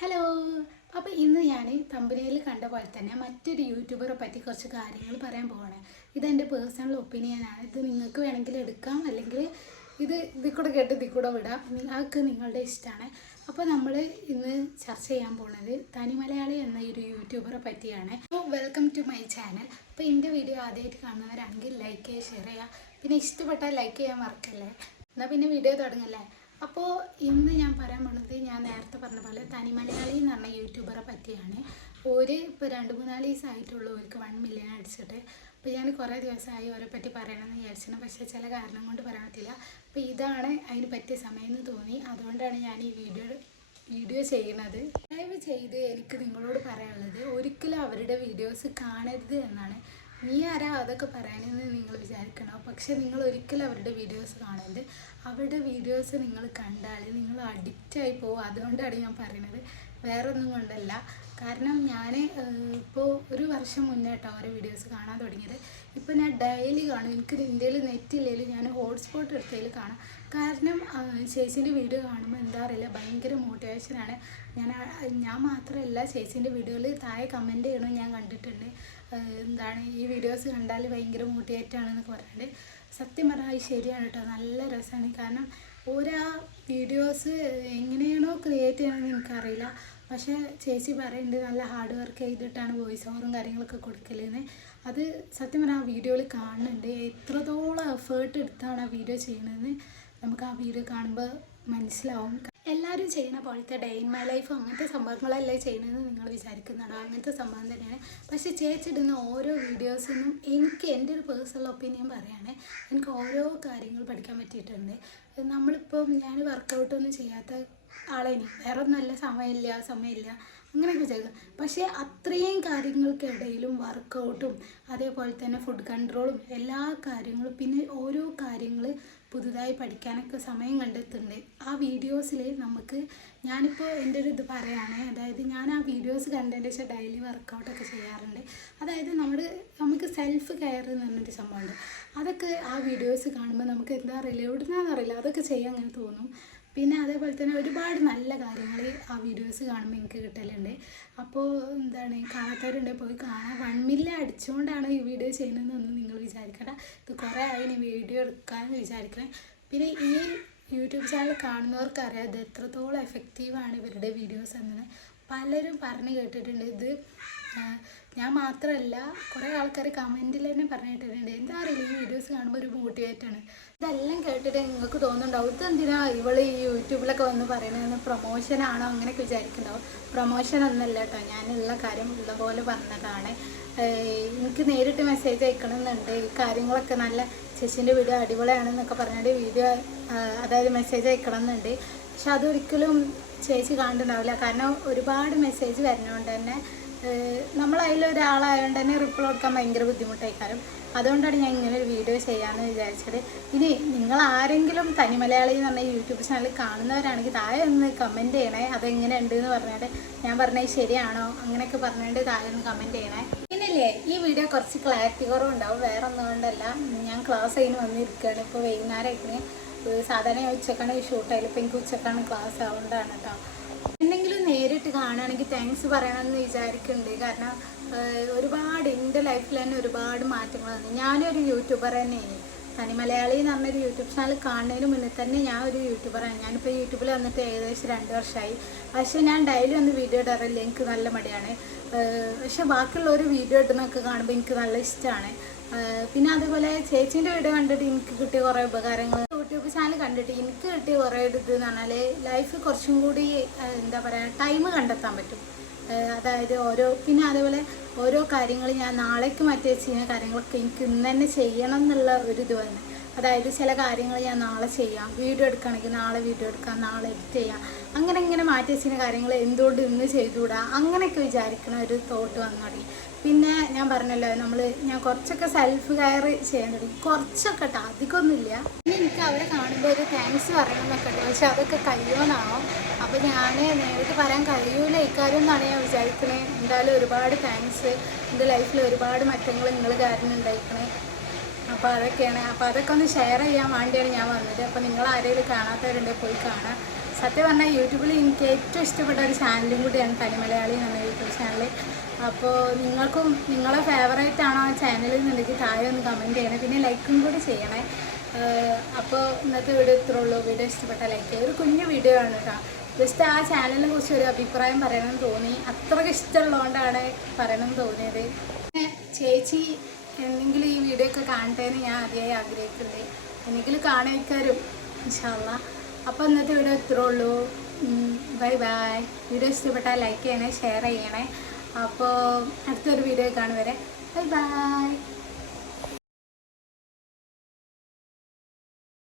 Hello അപ്പോൾ ഇന്ന് ഞാൻ തമ്പനയിൽ കണ്ട പോലെ തന്നെ മറ്റൊരു യൂട്യൂബറെ പറ്റി കുറച്ച് കാര്യങ്ങൾ പറയാൻ പോവാണ്. ഇതെന്റെ പേഴ്സണൽ ഒപ്പീനിയനാണ് ഇത് നിങ്ങൾക്ക് വേണമെങ്കിൽ എടുക്കാം. അല്ലെങ്കിൽ ഇത് ഇതിൽ കൂടെ കേട്ട് ഇതിൽ കൂടെ വിടാം. നിങ്ങൾക്ക് നിങ്ങളുടെ ഇഷ്ടമാണ്. അപ്പോൾ നമ്മൾ ഇന്ന് ചർച്ച ചെയ്യാൻ പോണത് തനി മലയാളി എന്ന ഒരു യൂട്യൂബറെ പറ്റിയാണ്. അപ്പോൾ വെൽക്കം ടു മൈ ചാനൽ അപ്പോൾ എന്റെ വീഡിയോ ആദ്യമായിട്ട് കാണുന്നവരാണെങ്കിൽ ലൈക്ക് ചെയ്യുക ഷെയർ ചെയ്യുക. പിന്നെ ഇഷ്ടപ്പെട്ടാൽ ലൈക്ക് ചെയ്യാൻ മറക്കല്ലേ? എന്നാൽ പിന്നെ വീഡിയോ തുടങ്ങല്ലേ? അപ്പോൾ ഇന്ന് ഞാൻ പറയാൻ പോണത് ഞാൻ നേരത്തെ പറഞ്ഞ പോലെ തനി മലയാളി എന്ന് പറഞ്ഞ യൂട്യൂബറെ പറ്റിയാണ്. ഒരു ഇപ്പോൾ രണ്ട് മൂന്നാൽ ദിവസമായിട്ടുള്ളൂ അവർക്ക് വൺ മില്യൺ അടിച്ചിട്ട്. അപ്പോൾ ഞാൻ കുറേ ദിവസമായി അവരെ പറ്റി പറയണമെന്ന് വിചാരിച്ചിരുന്നു പക്ഷേ ചില കാരണം കൊണ്ട് പറയാൻ പറ്റില്ല. അപ്പോൾ ഇതാണ് അതിന് പറ്റിയ സമയം എന്ന് തോന്നി. അതുകൊണ്ടാണ് ഞാൻ ഈ വീഡിയോ വീഡിയോ ചെയ്യുന്നത്. ലൈവ് ചെയ്ത് എനിക്ക് നിങ്ങളോട് പറയാനുള്ളത് ഒരിക്കലും അവരുടെ വീഡിയോസ് കാണരുത് എന്നാണ്. നീ ആരാ അതൊക്കെ പറയാനെന്ന് നിങ്ങൾ വിചാരിക്കണം. പക്ഷെ നിങ്ങൾ ഒരിക്കലും അവരുടെ വീഡിയോസ് കാണരുത്. അവരുടെ വീഡിയോസ് നിങ്ങൾ കണ്ടാൽ നിങ്ങൾ അഡിക്റ്റായി പോകും അതുകൊണ്ടാണ് ഞാൻ പറയുന്നത്. വേറൊന്നും കൊണ്ടല്ല. കാരണം ഞാൻ ഇപ്പോൾ ഒരു വർഷം മുന്നേ കേട്ടോ ഓരോ വീഡിയോസ് കാണാൻ തുടങ്ങിയത്. ഇപ്പോൾ ഞാൻ ഡെയിലി കാണും. എനിക്ക് ഇന്ത്യയിൽ നെറ്റ് ഇല്ലെങ്കിൽ ഞാൻ ഹോട്ട്സ്പോട്ട് എടുത്തതിൽ കാണാം. കാരണം ചേച്ചീന്റെ വീഡിയോ കാണുമ്പോൾ എന്താ അറിയില്ല ഭയങ്കര മോട്ടിവേഷനാണ് ഞാൻ ഞാൻ മാത്രമല്ല ചേച്ചീന്റെ വീഡിയോയിൽ താഴെ കമന്റ് ചെയ്യണം ഞാൻ കണ്ടിട്ടുണ്ട്. എന്താണ് ഈ വീഡിയോസ് കണ്ടാൽ ഭയങ്കര മോട്ടിവേറ്റ് ആണെന്നൊക്കെ പറഞ്ഞിട്ട്. സത്യം പറഞ്ഞാൽ ശരിയാണ് കേട്ടോ നല്ല രസമാണ് കാരണം ഓരോ വീഡിയോസ് എങ്ങനെയാണോ ക്രിയേറ്റ് ചെയ്യണമെന്ന് എനിക്കറിയില്ല. പക്ഷേ ചേച്ചി പറയുന്നുണ്ട് നല്ല ഹാർഡ് വർക്ക് ചെയ്തിട്ടാണ് വോയിസ് ഓവറും കാര്യങ്ങളൊക്കെ കൊടുക്കലെന്ന്. അത് സത്യം പറഞ്ഞാൽ ആ വീഡിയോയിൽ കാണുന്നുണ്ട്. എത്രത്തോളം എഫേർട്ട് എടുത്താണ് ആ വീഡിയോ ചെയ്യുന്നതെന്ന് നമുക്ക് ആ വീഡിയോ കാണുമ്പോൾ മനസ്സിലാവും. എല്ലാവരും ചെയ്യുന്ന പോലത്തെ ഡേ ഇൻ മൈ ലൈഫ് അങ്ങനത്തെ സംഭവങ്ങളല്ലേ ചെയ്യണമെന്ന് നിങ്ങൾ വിചാരിക്കുന്നുണ്ടോ അങ്ങനത്തെ സംഭവം തന്നെയാണ്. പക്ഷേ ചേച്ചിടുന്ന ഓരോ വീഡിയോസിനും എനിക്ക് എന്റെ ഒരു പേഴ്സണൽ ഒപ്പീനിയൻ പറയുകയാണെ എനിക്ക് ഓരോ കാര്യങ്ങൾ പഠിക്കാൻ പറ്റിയിട്ടുണ്ട്. നമ്മളിപ്പം ഞാൻ വർക്കൗട്ടൊന്നും ചെയ്യാത്ത ആളേനി വേറെ നല്ല സമയമില്ല സമയമില്ല. അങ്ങനെയൊക്കെ ചെയ്തു. പക്ഷേ അത്രയും കാര്യങ്ങൾക്കിടയിലും വർക്കൗട്ടും അതേപോലെ തന്നെ ഫുഡ് കൺട്രോളും എല്ലാ കാര്യങ്ങളും പിന്നെ ഓരോ കാര്യങ്ങൾ പുതുതായി പഠിക്കാനൊക്കെ സമയം കണ്ടെത്തുന്നുണ്ട്. ആ വീഡിയോസിൽ നമുക്ക് ഞാനിപ്പോൾ എന്റെ ഒരു ഇത് പറയുകയാണെ അതായത് ഞാൻ ആ വീഡിയോസ് കണ്ടതിന്റെ ശേഷം ഡെയിലി വർക്കൗട്ടൊക്കെ ചെയ്യാറുണ്ട്. അതായത് നമ്മൾ നമുക്ക് സെൽഫ് കെയർ എന്ന് പറഞ്ഞൊരു സംഭവമുണ്ട്. അതൊക്കെ ആ വീഡിയോസ് കാണുമ്പോൾ നമുക്ക് എന്താ അറിയില്ല എവിടുന്നാന്ന് അറിയില്ല. അതൊക്കെ ചെയ്യാൻ അങ്ങനെ തോന്നും. പിന്നെ അതേപോലെ തന്നെ ഒരുപാട് നല്ല കാര്യങ്ങൾ ആ വീഡിയോസ് കാണുമ്പോൾ എനിക്ക് കിട്ടലുണ്ട്. അപ്പോൾ എന്താണ് കാണാത്തവരുണ്ട് പോയി കാണാൻ വൺ മില്യൺ അടിച്ചുകൊണ്ടാണ് ഈ വീഡിയോ ചെയ്യുന്നതെന്നൊന്നും നിങ്ങൾ വിചാരിക്കണ്ട. ഇത് കുറേ ആയി വീഡിയോ എടുക്കാമെന്ന് വിചാരിക്കണം. പിന്നെ ഈ യൂട്യൂബ് ചാനൽ കാണുന്നവർക്ക് അറിയാം ഇത് എത്രത്തോളം എഫക്റ്റീവാണ് ഇവരുടെ വീഡിയോസ് എന്നത് പലരും പറഞ്ഞു കേട്ടിട്ടുണ്ട് ഇത് ഞാൻ മാത്രമല്ല കുറേ ആൾക്കാർ കമന്റിൽ തന്നെ പറഞ്ഞിട്ടുണ്ട് എന്താ അറിയില്ല ഈ വീഡിയോസ് കാണുമ്പോൾ ഒരു മോട്ടിവേറ്റാണ് ഇതെല്ലാം കേട്ടിട്ട് നിങ്ങൾക്ക് തോന്നുന്നുണ്ടാവും ഇതെന്തിനാ ഇവൾ ഈ യൂട്യൂബിലൊക്കെ വന്ന് പറയുന്നത് പ്രൊമോഷനാണോ അങ്ങനെയൊക്കെ വിചാരിക്കുന്നുണ്ടാവും. പ്രൊമോഷൻ ഒന്നല്ല കേട്ടോ ഞാനുള്ള കാര്യം ഉള്ള പോലെ പറഞ്ഞതാണ്. എനിക്ക് നേരിട്ട് മെസ്സേജ് അയക്കണമെന്നുണ്ട്. ഈ കാര്യങ്ങളൊക്കെ നല്ല ചേച്ചീന്റെ വീഡിയോ അടിപൊളിയാണെന്നൊക്കെ പറഞ്ഞിട്ട് വീഡിയോ അതായത് മെസ്സേജ് അയക്കണം എന്നുണ്ട് പക്ഷെ അതൊരിക്കലും ചേച്ചി കാണുന്നുണ്ടാവില്ല. കാരണം ഒരുപാട് മെസ്സേജ് വരുന്നതുകൊണ്ട് തന്നെ നമ്മൾ അതിലൊരാളായതുകൊണ്ട് തന്നെ റിപ്ലൈ കൊടുക്കാൻ ഭയങ്കര ബുദ്ധിമുട്ടായിക്കാരും അതുകൊണ്ടാണ് ഞാൻ ഇങ്ങനെ ഒരു വീഡിയോ ചെയ്യാമെന്ന് വിചാരിച്ചത്. ഇനി നിങ്ങൾ ആരെങ്കിലും തനി മലയാളി എന്ന് പറഞ്ഞ യൂട്യൂബ് ചാനൽ കാണുന്നവരാണെങ്കിൽ താഴെ ഒന്ന് കമന്റ് ചെയ്യണേ. അതെങ്ങനെയുണ്ട് എന്ന് പറഞ്ഞിട്ട് ഞാൻ പറഞ്ഞത് ശരിയാണോ? അങ്ങനെയൊക്കെ പറഞ്ഞുകൊണ്ട് താഴെ ഒന്ന് കമന്റ് ചെയ്യണേ. പിന്നല്ലേ ഈ വീഡിയോ കുറച്ച് ക്ലാരിറ്റി കുറവുണ്ടാവും. വേറെ കൊണ്ടല്ല. ഞാൻ ക്ലാസ് അതിന് വന്നിരിക്കുകയാണ്. ഇപ്പോൾ വൈകുന്നേരം സാധാരണ ഞാൻ ഉച്ചക്കാണ് ഈ ഷൂട്ട് ആയാലും ഇപ്പോൾ എനിക്ക് ഉച്ചക്കാണ് ക്ലാസ് അതുകൊണ്ടാണ് കേട്ടോ എന്തെങ്കിലും നേരിട്ട് കാണുകയാണെങ്കിൽ താങ്ക്സ് പറയണമെന്ന് വിചാരിക്കുന്നുണ്ട്. കാരണം ഒരുപാട് എന്റെ ലൈഫിൽ തന്നെ ഒരുപാട് മാറ്റങ്ങൾ വന്നു. ഞാനൊരു യൂട്യൂബർ തന്നെയാണ്. തനി മലയാളി എന്ന് പറഞ്ഞൊരു യൂട്യൂബ് ചാനൽ കാണുന്നതിന് മുന്നേ തന്നെ ഞാൻ ഒരു യൂട്യൂബറാണ് ഞാനിപ്പോൾ യൂട്യൂബിൽ വന്നിട്ട് ഏകദേശം രണ്ട് വർഷമായി പക്ഷേ ഞാൻ ഡെയിലി ഒന്ന് വീഡിയോ ഇടാറില്ല. എനിക്ക് നല്ല മടിയാണ്. പക്ഷെ ബാക്കിയുള്ള ഒരു വീഡിയോ ഇടുന്നൊക്കെ കാണുമ്പോൾ എനിക്ക് നല്ല ഇഷ്ടമാണ് പിന്നെ അതുപോലെ ചേച്ചീന്റെ വീഡിയോ കണ്ടിട്ട് എനിക്ക് കിട്ടിയ കുറേ ഉപകാരങ്ങൾ യൂട്യൂബ് ചാനൽ കണ്ടിട്ട് എനിക്ക് കിട്ടിയ കുറേ ഇത് എന്ന് പറഞ്ഞാൽ ലൈഫ് കുറച്ചും കൂടി എന്താ പറയുക ടൈം കണ്ടെത്താൻ പറ്റും. അതായത് ഓരോ പിന്നെ അതേപോലെ ഓരോ കാര്യങ്ങൾ ഞാൻ നാളേക്ക് മാറ്റി വെച്ചിരുന്ന കാര്യങ്ങളൊക്കെ എനിക്ക് ഇന്ന് തന്നെ ചെയ്യണം എന്നുള്ള ഒരു ഇത് വന്നു അതായത് ചില കാര്യങ്ങൾ ഞാൻ നാളെ ചെയ്യാം. വീഡിയോ എടുക്കുകയാണെങ്കിൽ നാളെ വീഡിയോ എടുക്കാം നാളെ എഡിറ്റ് ചെയ്യാം. അങ്ങനെ ഇങ്ങനെ മാറ്റി വെച്ചിരുന്ന കാര്യങ്ങൾ എന്തുകൊണ്ട് ഇന്ന് ചെയ്തുകൂടാ? അങ്ങനെയൊക്കെ വിചാരിക്കണ ഒരു തോട്ട് വന്നു തുടങ്ങി. പിന്നെ ഞാൻ പറഞ്ഞല്ലോ നമ്മൾ ഞാൻ കുറച്ചൊക്കെ സെൽഫ് കെയർ ചെയ്യാൻ തുടങ്ങി കുറച്ചൊക്കെ കേട്ടോ അധികമൊന്നുമില്ല. പിന്നെ എനിക്ക് അവരെ കാണുമ്പോൾ ഒരു താങ്ക്സ് പറയണം എന്നൊക്കെ ഉണ്ട്. പക്ഷെ അതൊക്കെ കഴിയുമെന്നാവും അപ്പോൾ ഞാൻ നേരിട്ട് പറയാൻ കഴിയൂല. ഇക്കാര്യം എന്നാണ് ഞാൻ വിചാരിക്കണേ. എന്തായാലും ഒരുപാട് താങ്ക്സ് എന്റെ ലൈഫിൽ ഒരുപാട് മറ്റങ്ങൾ നിങ്ങൾ കാരണം ഉണ്ടായിക്കണേ. അപ്പോൾ അതൊക്കെയാണ്. അപ്പോൾ അതൊക്കെ ഒന്ന് ഷെയർ ചെയ്യാൻ വേണ്ടിയാണ് ഞാൻ വന്നത്. അപ്പോൾ നിങ്ങൾ ആരെങ്കിലും കാണാത്തവരുണ്ടെങ്കിൽ പോയി കാണാം. സത്യം പറഞ്ഞാൽ യൂട്യൂബിൽ എനിക്ക് ഏറ്റവും ഇഷ്ടപ്പെട്ട ഒരു ചാനലും കൂടിയാണ് തനിമലയാളി എന്ന യൂട്യൂബ് ചാനൽ അപ്പോൾ നിങ്ങൾക്കും നിങ്ങളെ ഫേവറേറ്റ് ആണോ ആ ചാനൽ എന്നുണ്ടെങ്കിൽ താഴെ ഒന്ന് കമന്റ് ചെയ്യണേ. പിന്നെ ലൈക്കും കൂടി ചെയ്യണേ. അപ്പോൾ ഇന്നത്തെ വീഡിയോ ഇത്രേ ഉള്ളൂ. വീഡിയോ ഇഷ്ടപ്പെട്ട ലൈക്ക് ഒരു കുഞ്ഞു വീഡിയോ ആണ് കേട്ടോ. ജസ്റ്റ് ആ ചാനലിനെ കുറിച്ച് ഒരു അഭിപ്രായം പറയണമെന്ന് തോന്നി. അത്രയ്ക്ക് ഇഷ്ടമുള്ളതുകൊണ്ടാണ് പറയണമെന്ന് തോന്നിയത്. പിന്നെ ചേച്ചി എന്തെങ്കിലും ഈ വീഡിയോ ഒക്കെ കാണട്ടെ എന്ന് ഞാൻ ആദ്യമായി ആഗ്രഹിക്കുന്നുണ്ട്. എന്തെങ്കിലും കാണിക്കാരും ഇൻഷാല്ല അപ്പോൾ ഇന്നത്തെ വീഡിയോ ഇത്രേ ഉള്ളൂ. ബൈ ബൈ വീഡിയോ ഇഷ്ടപ്പെട്ടാൽ ലൈക്ക് ചെയ്യണേ ഷെയർ ചെയ്യണേ. അപ്പോൾ അടുത്തൊരു വീഡിയോ കാണുവരെ ബൈ ബൈ